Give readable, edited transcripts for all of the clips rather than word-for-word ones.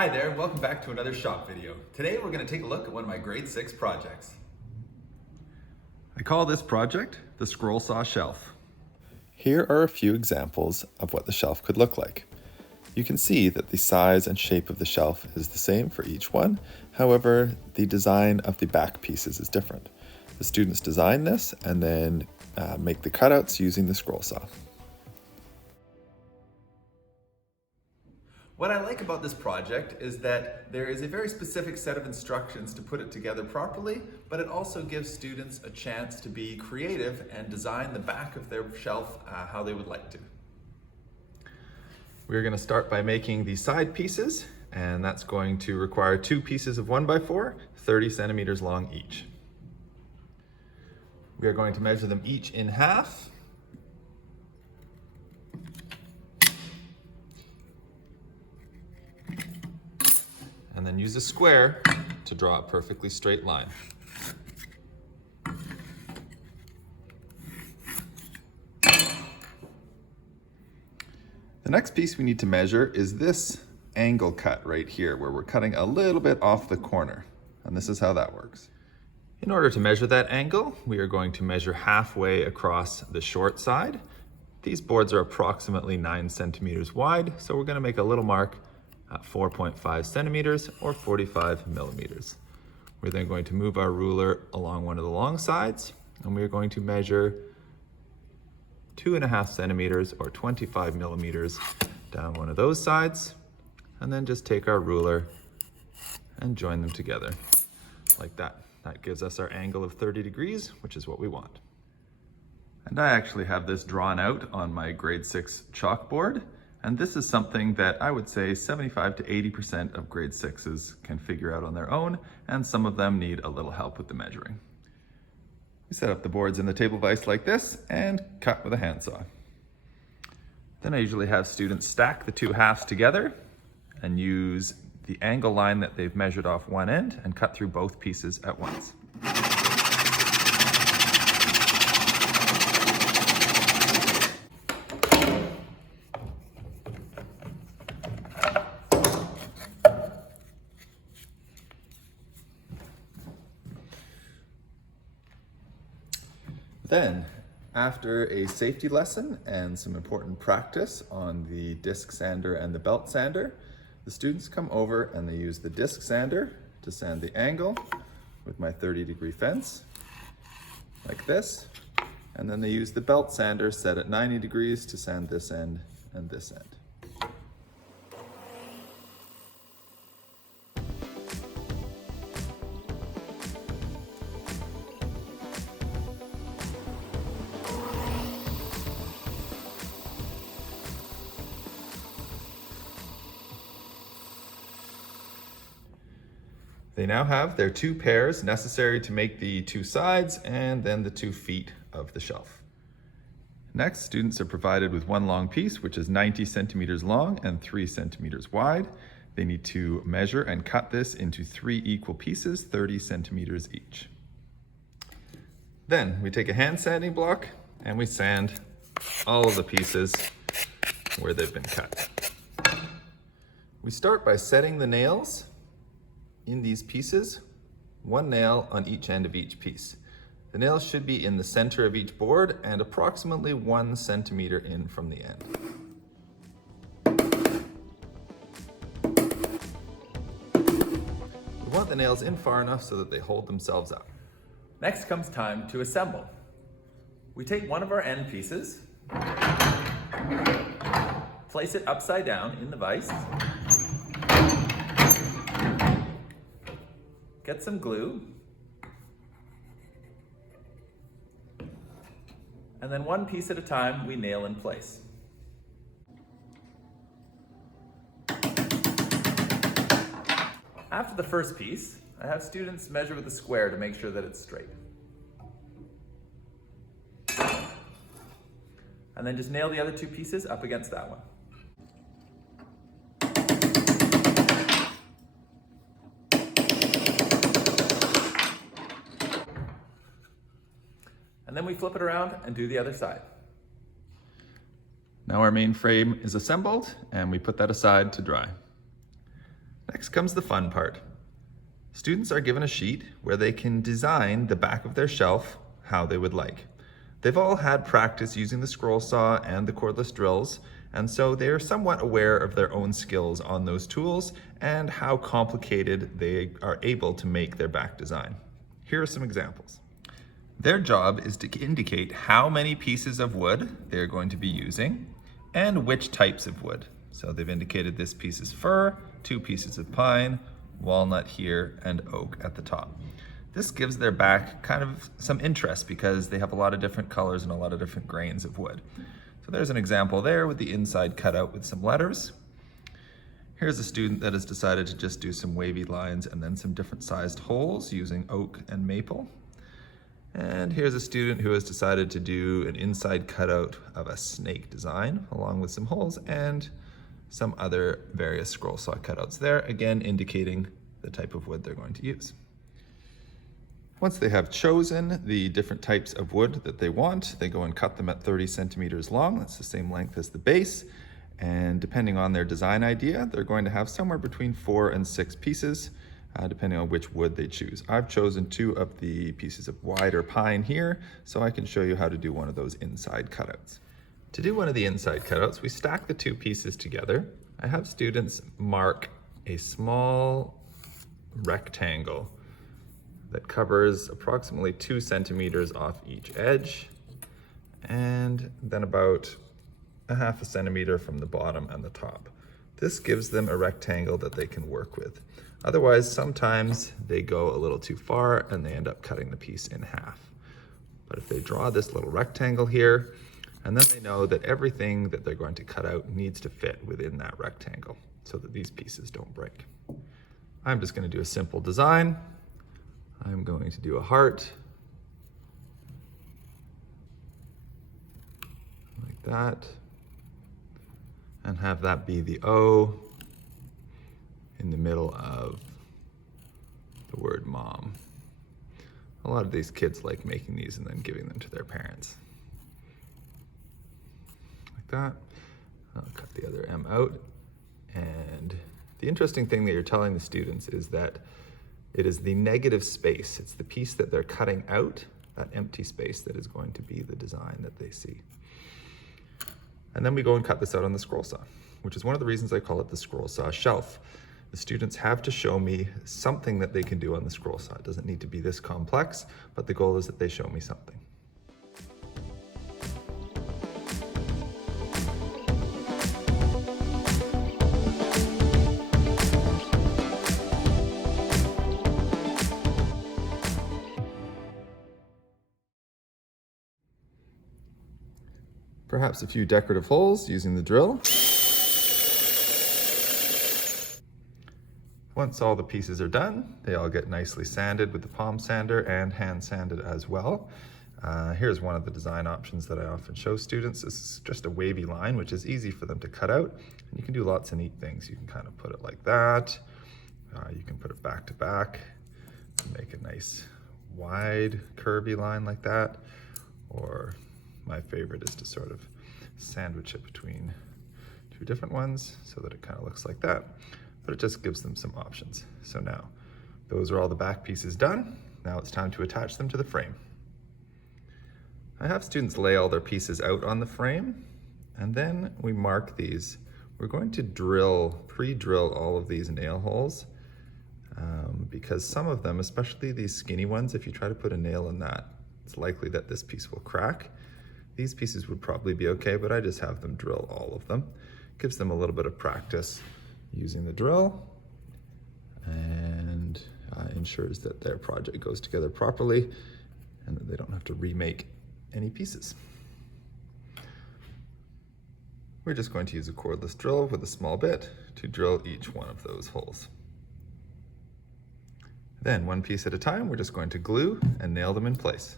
Hi there, and welcome back to another shop video. Today we're going to take a look at one of my grade 6 projects. I call this project the Scroll Saw Shelf. Here are a few examples of what the shelf could look like. You can see that the size and shape of the shelf is the same for each one. However, the design of the back pieces is different. The students design this and then make the cutouts using the scroll saw. What I like about this project is that there is a very specific set of instructions to put it together properly, but it also gives students a chance to be creative and design the back of their shelf how they would like to. We're going to start by making the side pieces, and that's going to require 2 pieces of 1x4, 30 centimeters long each. We are going to measure them each in half. And then use a square to draw a perfectly straight line. The next piece we need to measure is this angle cut right here, where we're cutting a little bit off the corner. And this is how that works. In order to measure that angle, we are going to measure halfway across the short side. These boards are approximately 9 centimeters wide, so we're going to make a little mark at 4.5 centimeters or 45 millimeters. We're then going to move our ruler along one of the long sides, and we are going to measure 2.5 centimeters or 25 millimeters down one of those sides, and then just take our ruler and join them together like that. That gives us our angle of 30 degrees, which is what we want. And I actually have this drawn out on my grade 6 chalkboard. And this is something that I would say 75 to 80% of grade 6s can figure out on their own, and some of them need a little help with the measuring. We set up the boards in the table vise like this and cut with a handsaw. Then I usually have students stack the 2 halves together and use the angle line that they've measured off one end and cut through both pieces at once. Then, after a safety lesson and some important practice on the disc sander and the belt sander, the students come over and they use the disc sander to sand the angle with my 30-degree fence, like this, and then they use the belt sander set at 90 degrees to sand this end and this end. They now have their 2 pairs necessary to make the 2 sides and then the 2 feet of the shelf. Next, students are provided with 1 long piece, which is 90 centimeters long and 3 centimeters wide. They need to measure and cut this into 3 equal pieces, 30 centimeters each. Then we take a hand sanding block and we sand all of the pieces where they've been cut. We start by setting the nails in these pieces, 1 nail on each end of each piece. The nails should be in the center of each board and approximately 1 centimeter in from the end. We want the nails in far enough so that they hold themselves up. Next comes time to assemble. We take one of our end pieces, place it upside down in the vise, get some glue, and then 1 piece at a time we nail in place. After the first piece, I have students measure with a square to make sure that it's straight. And then just nail the other 2 pieces up against that one. And then we flip it around and do the other side. Now our main frame is assembled and we put that aside to dry. Next comes the fun part. Students are given a sheet where they can design the back of their shelf how they would like. They've all had practice using the scroll saw and the cordless drills, and so they're somewhat aware of their own skills on those tools and how complicated they are able to make their back design. Here are some examples. Their job is to indicate how many pieces of wood they're going to be using and which types of wood. So they've indicated this piece is fir, 2 pieces of pine, walnut here, and oak at the top. This gives their back kind of some interest because they have a lot of different colors and a lot of different grains of wood. So there's an example there with the inside cut out with some letters. Here's a student that has decided to just do some wavy lines and then some different sized holes using oak and maple. And here's a student who has decided to do an inside cutout of a snake design along with some holes and some other various scroll saw cutouts there, again indicating the type of wood they're going to use. Once they have chosen the different types of wood that they want, they go and cut them at 30 centimeters long. That's the same length as the base. And depending on their design idea, they're going to have somewhere between 4 and 6 pieces, depending on which wood they choose. I've chosen 2 of the pieces of wider pine here, so I can show you how to do one of those inside cutouts. To do one of the inside cutouts, we stack the 2 pieces together. I have students mark a small rectangle that covers approximately 2 centimeters off each edge, and then about a half a centimeter from the bottom and the top. This gives them a rectangle that they can work with. Otherwise, sometimes they go a little too far and they end up cutting the piece in half. But if they draw this little rectangle here, and then they know that everything that they're going to cut out needs to fit within that rectangle so that these pieces don't break. I'm just going to do a simple design. I'm going to do a heart, like that, and have that be the O in the middle of the word mom. A lot of these kids like making these and then giving them to their parents. Like that. I'll cut the other M out. And the interesting thing that you're telling the students is that it is the negative space. It's the piece that they're cutting out, that empty space, that is going to be the design that they see. And then we go and cut this out on the scroll saw, which is one of the reasons I call it the scroll saw shelf. The students have to show me something that they can do on the scroll saw. It doesn't need to be this complex, but the goal is that they show me something. Perhaps a few decorative holes using the drill. Once all the pieces are done, they all get nicely sanded with the palm sander and hand sanded as well. Here's one of the design options that I often show students. This is just a wavy line, which is easy for them to cut out. And you can do lots of neat things. You can kind of put it like that. You can put it back to back and make a nice wide curvy line like that. Or my favorite is to sort of sandwich it between 2 different ones so that it kind of looks like that, but it just gives them some options. So now, those are all the back pieces done. Now it's time to attach them to the frame. I have students lay all their pieces out on the frame, and then we mark these. We're going to pre-drill all of these nail holes, because some of them, especially these skinny ones, if you try to put a nail in that, it's likely that this piece will crack. These pieces would probably be okay, but I just have them drill all of them. Gives them a little bit of practice using the drill, and ensures that their project goes together properly and that they don't have to remake any pieces. We're just going to use a cordless drill with a small bit to drill each one of those holes. Then, one piece at a time, we're just going to glue and nail them in place.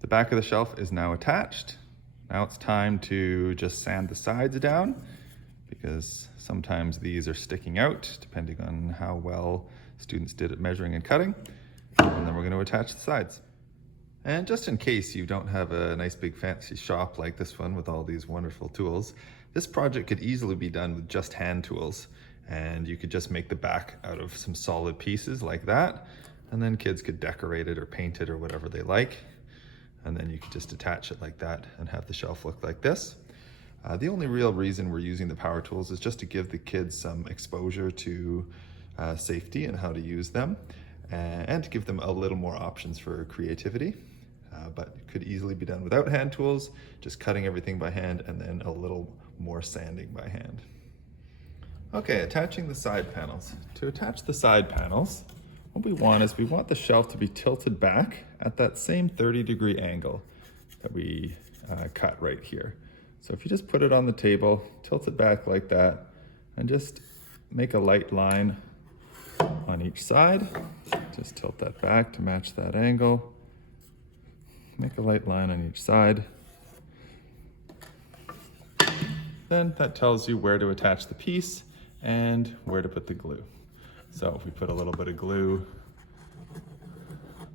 The back of the shelf is now attached. Now it's time to just sand the sides down, because sometimes these are sticking out depending on how well students did at measuring and cutting. And then we're going to attach the sides. And just in case you don't have a nice big fancy shop like this one with all these wonderful tools, this project could easily be done with just hand tools. And you could just make the back out of some solid pieces like that. And then kids could decorate it or paint it or whatever they like. And then you could just attach it like that and have the shelf look like this. The only real reason we're using the power tools is just to give the kids some exposure to safety and how to use them, and to give them a little more options for creativity. But it could easily be done without hand tools, just cutting everything by hand and then a little more sanding by hand. Okay, attaching the side panels. To attach the side panels, what we want is we want the shelf to be tilted back at that same 30-degree angle that we cut right here. So if you just put it on the table, tilt it back like that, and just make a light line on each side. Just tilt that back to match that angle. Make a light line on each side. Then that tells you where to attach the piece and where to put the glue. So if we put a little bit of glue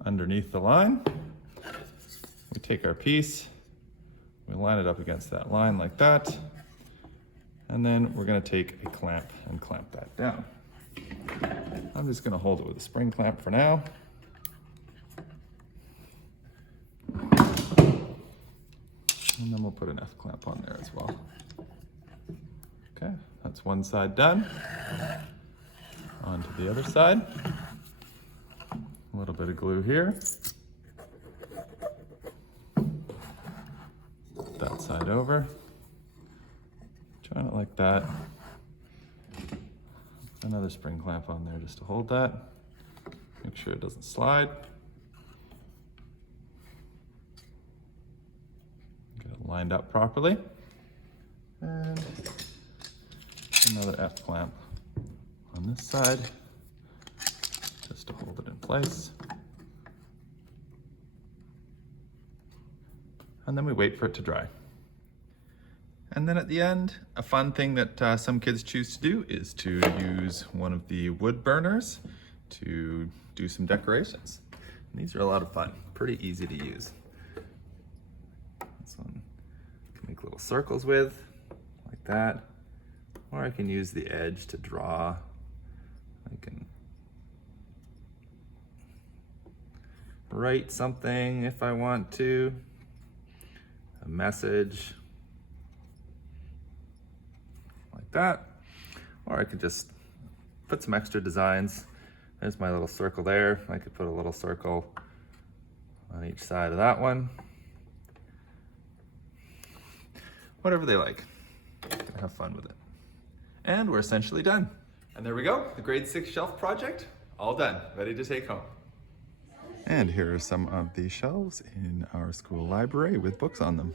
underneath the line, we take our piece, we line it up against that line like that, and then we're going to take a clamp and clamp that down. I'm just going to hold it with a spring clamp for now. And then we'll put an F clamp on there as well. Okay, that's one side done. On to the other side. A little bit of glue here. That side over. Join it like that. Another spring clamp on there just to hold that. Make sure it doesn't slide. Get it lined up properly. And another F clamp on this side, just to hold it in place. And then we wait for it to dry. And then at the end, a fun thing that some kids choose to do is to use one of the wood burners to do some decorations. And these are a lot of fun, pretty easy to use. This one you can make little circles with, like that. Or I can use the edge to draw. I can write something if I want to, a message, like that. Or I could just put some extra designs. There's my little circle there. I could put a little circle on each side of that one. Whatever they like. Have fun with it. And we're essentially done. And there we go, the grade 6 shelf project, all done, ready to take home. And here are some of the shelves in our school library with books on them.